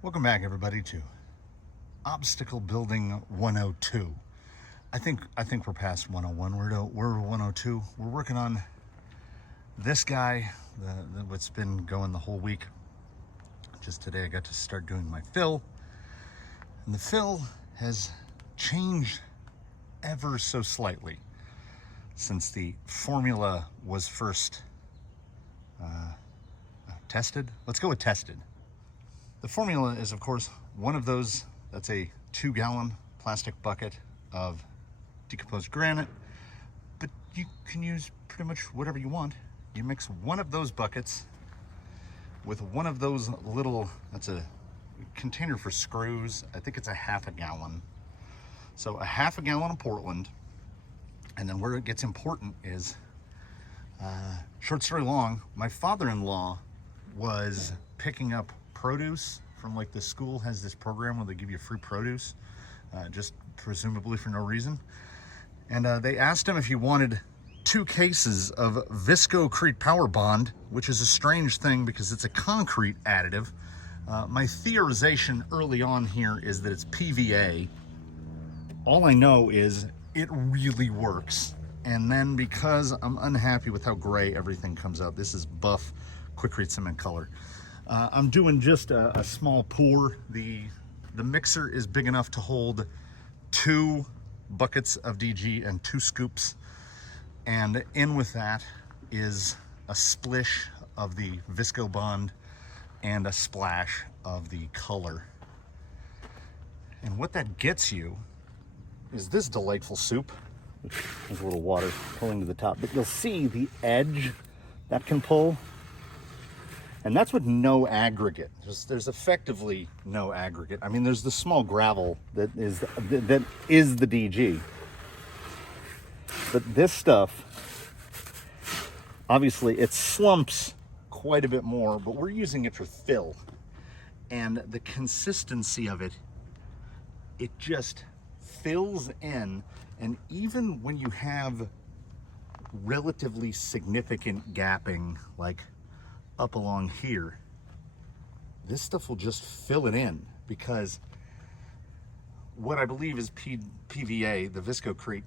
Welcome back, everybody, to Obstacle Building 102. I think we're past 101. We're 102. We're working on this guy, what's been going the whole week. Just today, I got to start doing my fill, and the fill has changed ever so slightly since the formula was first tested. Let's go with tested. The formula is, of course, one of those. That's a 2-gallon plastic bucket of decomposed granite, but you can use pretty much whatever you want. You mix one of those buckets with one of those little, that's a container for screws. I think it's a half a gallon. So a half a gallon of Portland. And then where it gets important is, short story long, my father-in-law was picking up produce from, like, the school has this program where they give you free produce, just presumably for no reason. And they asked him if he wanted 2 cases of Viscocrete Power Bond, which is a strange thing because it's a concrete additive. My theorization early on here is that it's PVA. All I know is it really works. And then because I'm unhappy with how gray everything comes out, this is buff Quikrete cement color. I'm doing just a small pour. The mixer is big enough to hold 2 buckets of DG and 2 scoops. And in with that is a splish of the Visco Bond and a splash of the color. And what that gets you is this delightful soup. There's a little water pulling to the top, but you'll see the edge that can pull. And that's with no aggregate. There's effectively no aggregate. I mean, there's the small gravel that is the DG. But this stuff, obviously, it slumps quite a bit more, but we're using it for fill. And the consistency of it, it just fills in. And even when you have relatively significant gapping, like up along here, this stuff will just fill it in, because what I believe is PVA, the Viscocrete,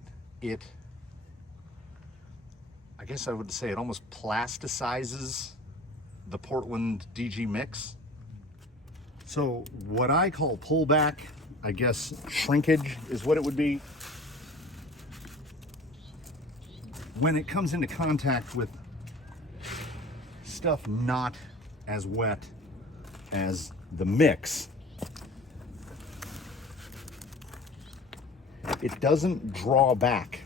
I guess I would say it almost plasticizes the Portland DG mix. So what I call pullback, I guess shrinkage is what it would be, when it comes into contact with stuff not as wet as the mix. It doesn't draw back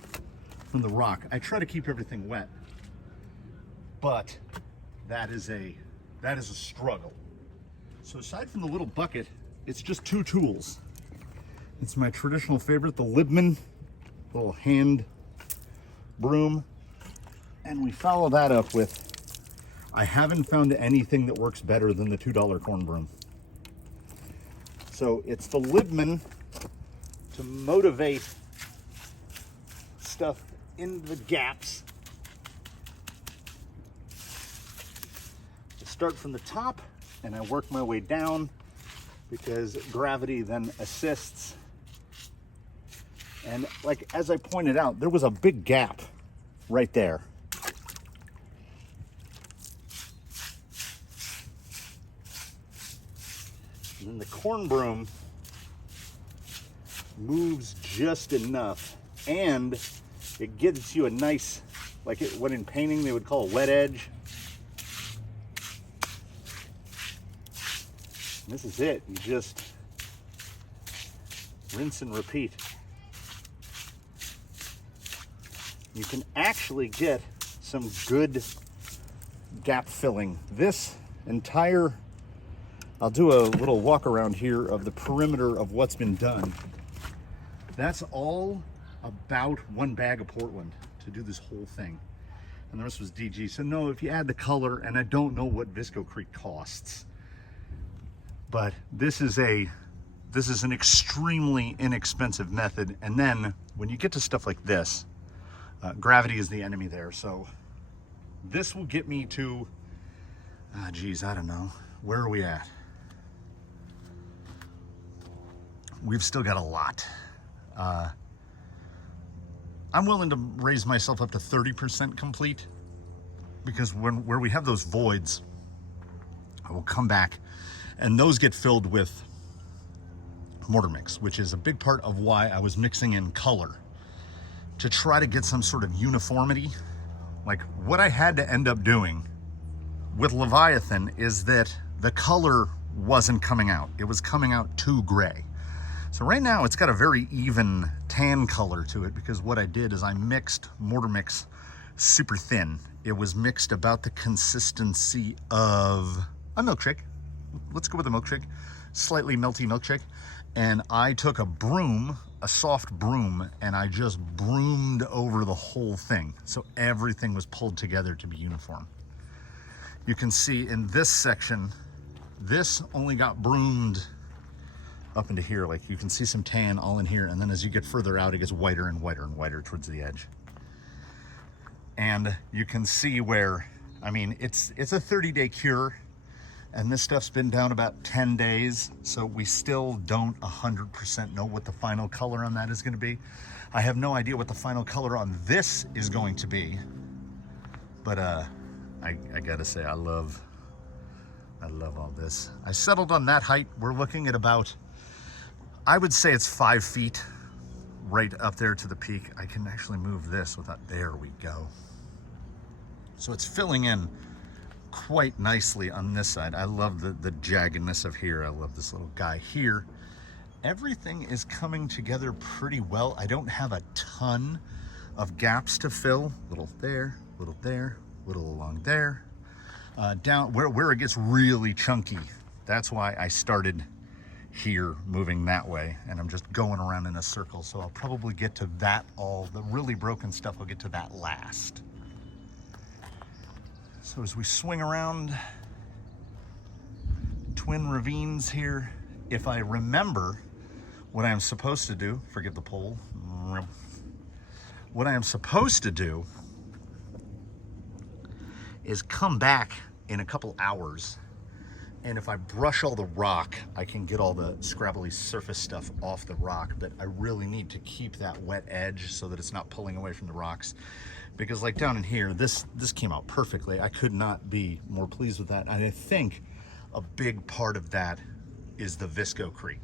from the rock. I try to keep everything wet, but that is a struggle. So aside from the little bucket, it's just 2 tools. It's my traditional favorite, the Libman little hand broom, and we follow that up with, I haven't found anything that works better than the $2 corn broom. So it's the Libman to motivate stuff into the gaps. I start from the top and I work my way down, because gravity then assists. And like, as I pointed out, there was a big gap right there. And then the corn broom moves just enough, and it gives you a nice, like what in painting they would call a wet edge. And this is it. You just rinse and repeat. You can actually get some good gap filling. This entire, I'll do a little walk around here of the perimeter of what's been done. That's all about 1 bag of Portland to do this whole thing. And the rest was DG. So no, if you add the color, and I don't know what Viscocrete costs, but this is an extremely inexpensive method. And then when you get to stuff like this, gravity is the enemy there. So this will get me to, geez, I don't know. Where are we at? we've still got a lot. I'm willing to raise myself up to 30% complete, because where we have those voids, I will come back and those get filled with mortar mix, which is a big part of why I was mixing in color, to try to get some sort of uniformity. Like, what I had to end up doing with Leviathan is that the color wasn't coming out. It was coming out too gray. So right now it's got a very even tan color to it, because what I did is I mixed mortar mix super thin. It was mixed about the consistency of a milkshake. Let's go with a milkshake, slightly melty milkshake. And I took a broom, a soft broom, and I just broomed over the whole thing. So everything was pulled together to be uniform. You can see in this section, this only got broomed up into here. Like, you can see some tan all in here. And then as you get further out, it gets whiter and whiter and whiter towards the edge. And you can see where, I mean, it's a 30-day cure. And this stuff's been down about 10 days, so we still don't 100% know what the final color on that is going to be. I have no idea what the final color on this is going to be, but I gotta say, I love all this. I settled on that height. We're looking at about, I would say it's 5 feet right up there to the peak. I can actually move this without, there we go. So it's filling in quite nicely on this side. I love the jaggedness of here. I love this little guy here. Everything is coming together pretty well. I don't have a ton of gaps to fill. Little there, little along there. Down where it gets really chunky. That's why I started here moving that way, and I'm just going around in a circle. So I'll probably get to that, all the really broken stuff, I'll get to that last. So as we swing around twin ravines here, if I remember what I am supposed to do, forgive the pole, what I am supposed to do is come back in a couple hours, and if I brush all the rock, I can get all the scrabbly surface stuff off the rock, but I really need to keep that wet edge so that it's not pulling away from the rocks. Because like down in here, this came out perfectly. I could not be more pleased with that. And I think a big part of that is the Viscocrete.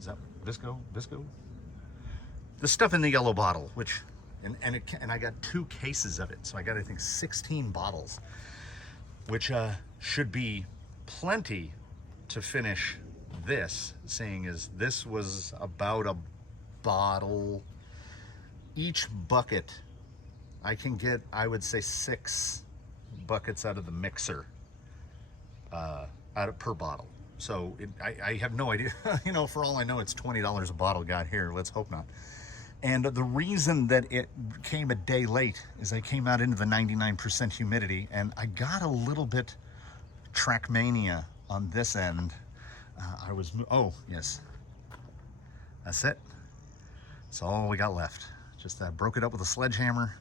Is that Visco? The stuff in the yellow bottle, which, and I got 2 cases of it. So I got, I think, 16 bottles, which should be plenty to finish this, seeing as this was about a bottle. Each bucket, I can get, I would say, 6 buckets out of the mixer per bottle. So I have no idea. You know, for all I know, it's $20 a bottle got here. Let's hope not. And the reason that it came a day late is I came out into the 99% humidity, and I got a little bit trackmania on this end. Oh, yes. That's it. That's all we got left. Just broke it up with a sledgehammer.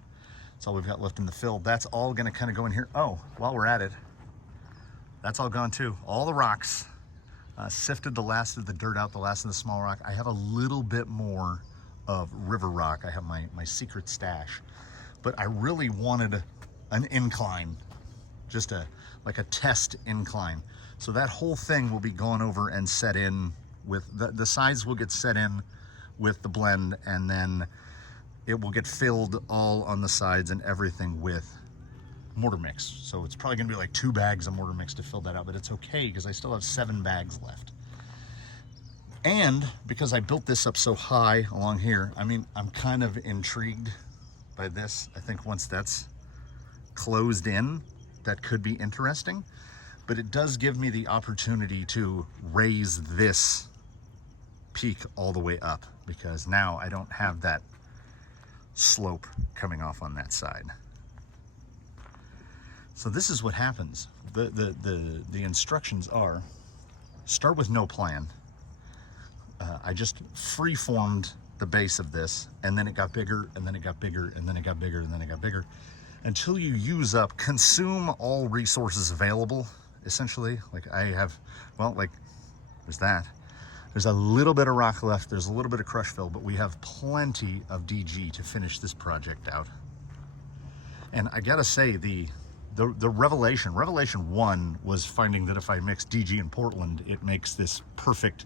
That's all we've got left in the fill. That's all gonna kind of go in here. Oh, while we're at it, that's all gone too. All the rocks, sifted the last of the dirt out, the last of the small rock. I have a little bit more of river rock. I have my secret stash, but I really wanted an incline, just like a test incline. So that whole thing will be gone over and set in with, the sides will get set in with the blend, and then it will get filled all on the sides and everything with mortar mix. So it's probably gonna be like 2 bags of mortar mix to fill that out, but it's okay because I still have 7 bags left. And because I built this up so high along here, I mean, I'm kind of intrigued by this. I think once that's closed in, that could be interesting, but it does give me the opportunity to raise this peak all the way up, because now I don't have that slope coming off on that side. So this is what happens. The instructions are, start with no plan. I just free-formed the base of this, and then it got bigger, and then it got bigger, and then it got bigger, and then it got bigger, until you use up, consume all resources available, essentially. Like I have, well, like there's that. There's a little bit of rock left, there's a little bit of crush fill, but we have plenty of DG to finish this project out. And I gotta say, the revelation 1 was finding that if I mix DG and Portland, it makes this perfect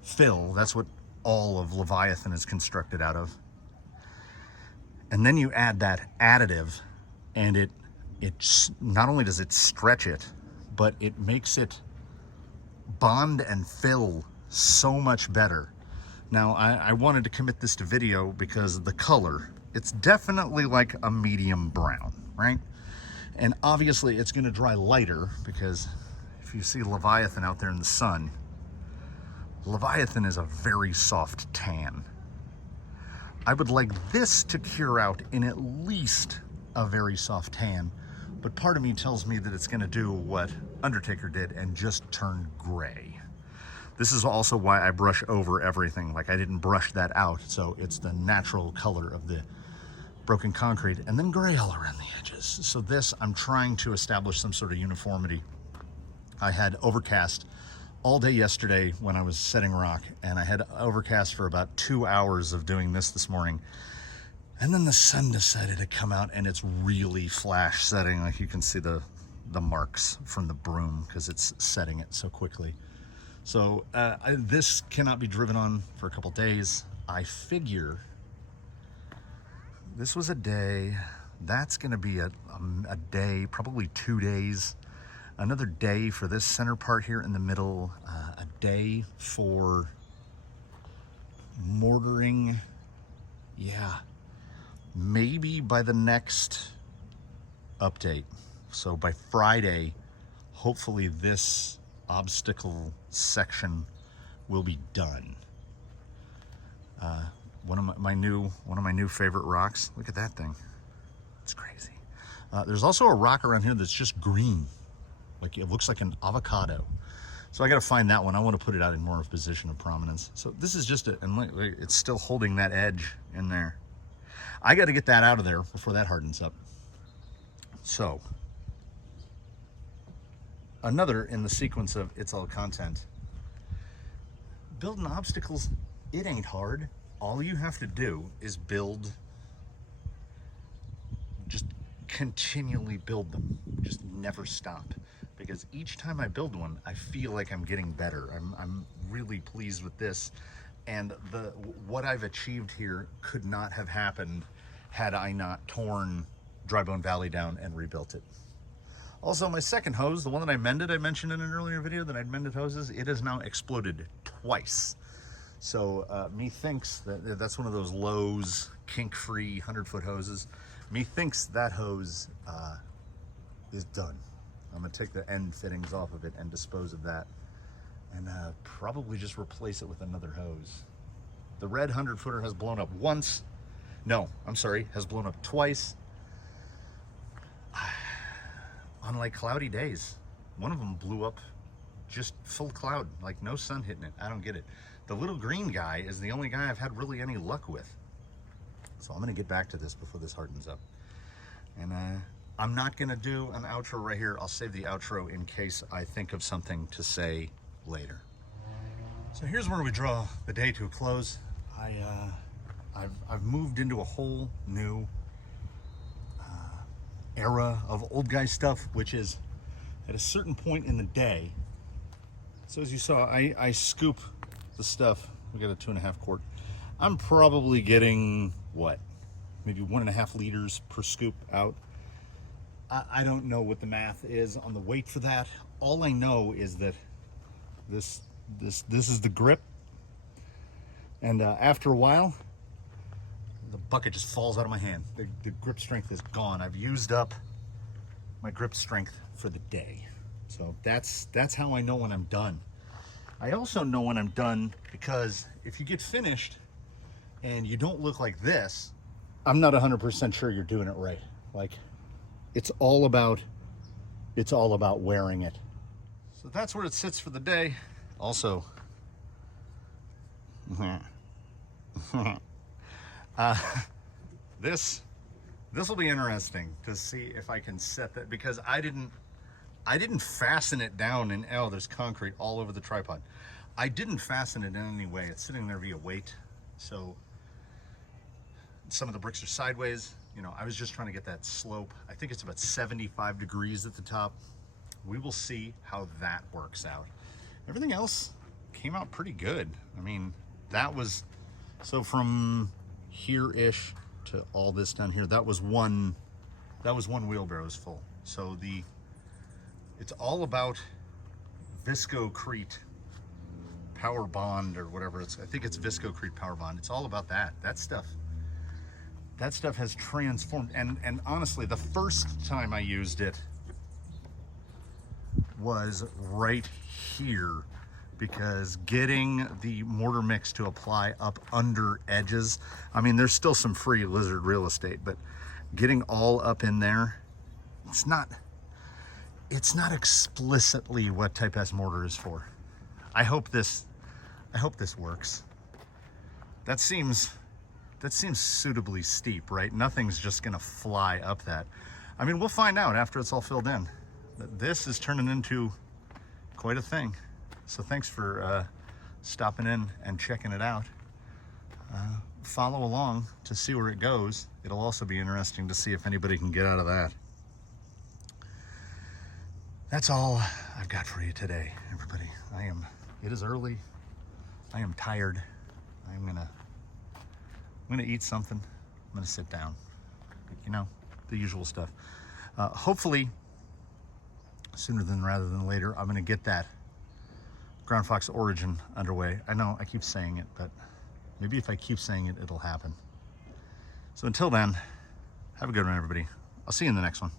fill. That's what all of Leviathan is constructed out of. And then you add that additive, and it not only does it stretch it, but it makes it bond and fill so much better. Now, I wanted to commit this to video because the color, it's definitely like a medium brown, right? And obviously it's going to dry lighter, because if you see Leviathan out there in the sun, Leviathan is a very soft tan. I would like this to cure out in at least a very soft tan, but part of me tells me that it's going to do what Undertaker did and just turn gray. This is also why I brush over everything. Like, I didn't brush that out, so it's the natural color of the broken concrete, and then gray all around the edges. So this, I'm trying to establish some sort of uniformity. I had overcast all day yesterday when I was setting rock, and I had overcast for about 2 hours of doing this morning. And then the sun decided to come out, and it's really flash setting. Like, you can see the marks from the broom because it's setting it so quickly. So this cannot be driven on for a couple days. I figure this was a day. That's going to be a day, probably 2 days. Another day for this center part here in the middle. A day for mortaring. Yeah, maybe by the next update. So by Friday, hopefully this obstacle section will be done. One of my new favorite rocks. Look at that thing. It's crazy. There's also a rock around here that's just green. Like, it looks like an avocado. So I got to find that one. I want to put it out in more of a position of prominence. So this is just and it's still holding that edge in there. I got to get that out of there before that hardens up. So another in the sequence of It's All Content. Building obstacles, it ain't hard. All you have to do is build, just continually build them. Just never stop. Because each time I build one, I feel like I'm getting better. I'm really pleased with this. And what I've achieved here could not have happened had I not torn Dry Bone Valley down and rebuilt it. Also, my second hose, the one that I mended, I mentioned in an earlier video that I'd mended hoses, it has now exploded twice. So methinks that's one of those Lowe's kink-free 100-foot hoses. Methinks that hose is done. I'm gonna take the end fittings off of it and dispose of that, and probably just replace it with another hose. The red 100-footer has blown up once. No, I'm sorry, has blown up twice. On like cloudy days. One of them blew up just full cloud, like no sun hitting it. I don't get it. The little green guy is the only guy I've had really any luck with. So I'm gonna get back to this before this hardens up. And I'm not gonna do an outro right here. I'll save the outro in case I think of something to say later. So here's where we draw the day to a close. I've moved into a whole new era of old guy stuff, which is at a certain point in the day. So as you saw, I scoop the stuff. We got a 2.5 quart. I'm probably getting what, maybe 1.5 liters per scoop out. I don't know what the math is on the weight for that. All I know is that this is the grip, and after a while the bucket just falls out of my hand. The grip strength is gone. I've used up my grip strength for the day. So that's how I know when I'm done. I also know when I'm done because if you get finished and you don't look like this, I'm not 100% sure you're doing it right. Like, it's all about wearing it. So that's where it sits for the day. Also, this will be interesting to see if I can set that, because I didn't fasten it down, and oh, there's concrete all over the tripod. I didn't fasten it in any way. It's sitting there via weight. So some of the bricks are sideways. You know, I was just trying to get that slope. I think it's about 75 degrees at the top. We will see how that works out. Everything else came out pretty good. I mean, that was, so from here-ish to all this down here, that was one wheelbarrow's full. So it's all about Viscocrete Power Bond or whatever I think it's Viscocrete Power Bond. It's all about that. That stuff has transformed. And honestly, the first time I used it was right here, because getting the mortar mix to apply up under edges, I mean, there's still some free lizard real estate, but getting all up in there, it's not explicitly what Type S mortar is for. I hope this works. That seems suitably steep, right? Nothing's just gonna fly up that. I mean, we'll find out after it's all filled in. This is turning into quite a thing. So thanks for stopping in and checking it out. Follow along to see where it goes. It'll also be interesting to see if anybody can get out of that. That's all I've got for you today, everybody. It is early. I am tired. I'm gonna eat something. I'm gonna sit down. You know, the usual stuff. Hopefully, sooner rather than later, I'm gonna get that Ground Fox Origin underway. I know I keep saying it, but maybe if I keep saying it, it'll happen. So until then, have a good one, everybody. I'll see you in the next one.